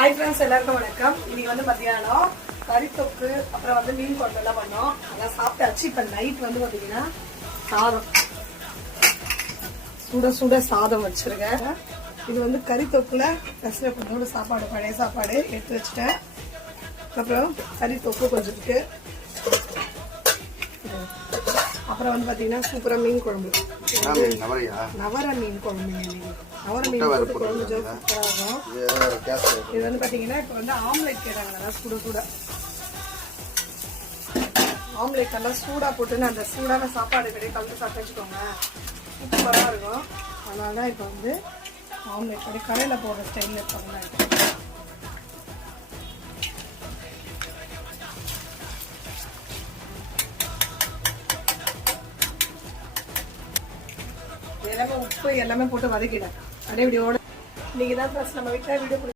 Hi friends, எல்லாருக்கும் வணக்கம். இன்னைக்கு வந்து மத்தியானம் கறி தொக்கு அப்புறம் வந்து மீன் குழம்பு எல்லாம் பண்ணோம். அதான் சாப்பிட்டாச்சு. இப்ப நைட் வந்து பாத்தீங்கன்னா சாதம், சுட சுட சாதம் வச்சிருக்கேன். இது வந்து கறி தொக்குல ரசில கொஞ்சோட சாப்பாடு, பழைய சாப்பாடு எடுத்து வச்சுட்டேன். அப்புறம் கறி தொக்கு கொஞ்சம் இருக்கு. அப்புறம் வந்து பாத்தீங்கன்னா சூப்பரா மீன் குழம்பு, நவர மீன் குழம்பு. நவர மீன் போட்டு குழம்பு சூப்பரா இருக்கும். இது வந்து பாத்தீங்கன்னா இப்ப வந்து ஆம்லெட் கேட்டாங்க. சுட சுட ஆம்லெட் நல்லா சூடா போட்டுன்னு அந்த சூடான சாப்பாடு கிடையாது கலந்து சாப்பிட்டு வச்சுக்கோங்க, சூப்பரா இருக்கும். அதனாலதான் இப்ப வந்து ஆம்லெட் அப்படி கடையில போடுற ஸ்டைல்ல இருப்பாங்க. எல்லாமே உப்பு எல்லாமே போட்டு வதக்கிட்டேன். அப்படியே இப்படி ஓட. இன்னைக்கு தான் நம்ம வீட்டில் வீடியோ